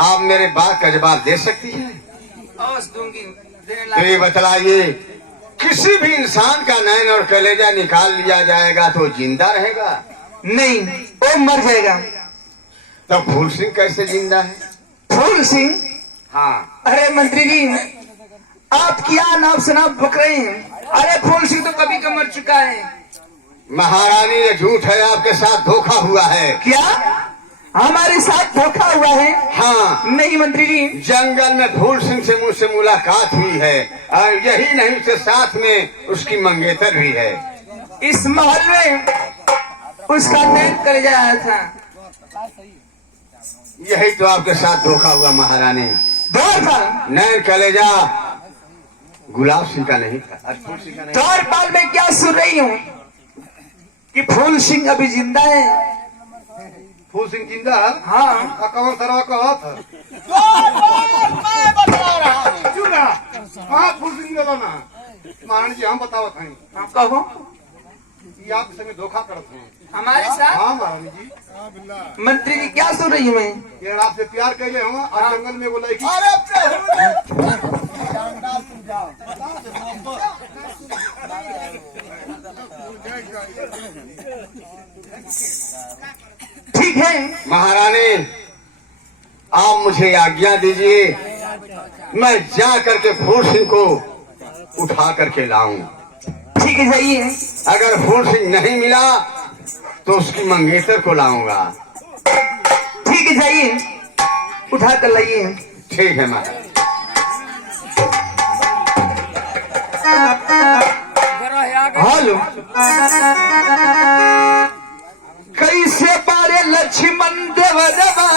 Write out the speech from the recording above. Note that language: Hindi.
आप मेरे बात का जवाब दे सकती हैं? दूंगी। तो ये बतलाइए, किसी भी इंसान का नैन और कलेजा निकाल लिया जाएगा तो जिंदा रहेगा? नहीं, वो मर जाएगा। तब फूल सिंह कैसे जिंदा है? फूल सिंह? हाँ। अरे मंत्री जी, आप क्या नाम से नाम भुक रहे हैं? अरे फूल सिंह तो कभी का मर चुका है। महारानी, ये झूठ है, आपके साथ धोखा हुआ है। क्या हमारे साथ धोखा हुआ है? हाँ। नहीं मंत्री जी, जंगल में फूल सिंह से मुझसे मुलाकात हुई है, और यही नहीं उसके साथ में उसकी मंगेतर भी है। इस महल में उसका नैन कलेजा आया था। यही तो आपके साथ धोखा हुआ महारानी। धोखा? नैन कलेजा गुलाब सिंह का नहीं था, फूल सिंह का नहीं। द्वारपाल में क्या सुन रही हूँ कि फूल सिंह अभी जिंदा है? फूल सिंह जिंदा है? हाँ। कौन सरवा कहा था? मैं बता रहा हूँ। चुना हाँ, फूल सिंह बोला ना। महारानी जी, हम बतावत हैं। आप कहो। ये आप संगे धोखा करते हैं हमारे साथ? हाँ महारानी जी। मंत्री जी, क्या सुन रही हूँ मैं? ये आपसे प्यार कैले हुआ और जंगल में बोला कि अरे जानदार तुम जाओ। ठीक है महारानी, आप मुझे आज्ञा दीजिए, मैं जा करके फूल सिंह को उठा करके लाऊं। ठीक है, जाइए। अगर फूल सिंह नहीं मिला तो उसकी मंगेतर को लाऊंगा। ठीक है, जाइए, उठा कर लाइए। ठीक है महाराज। हेलो। कैसे पारे लक्ष्मण देवरवा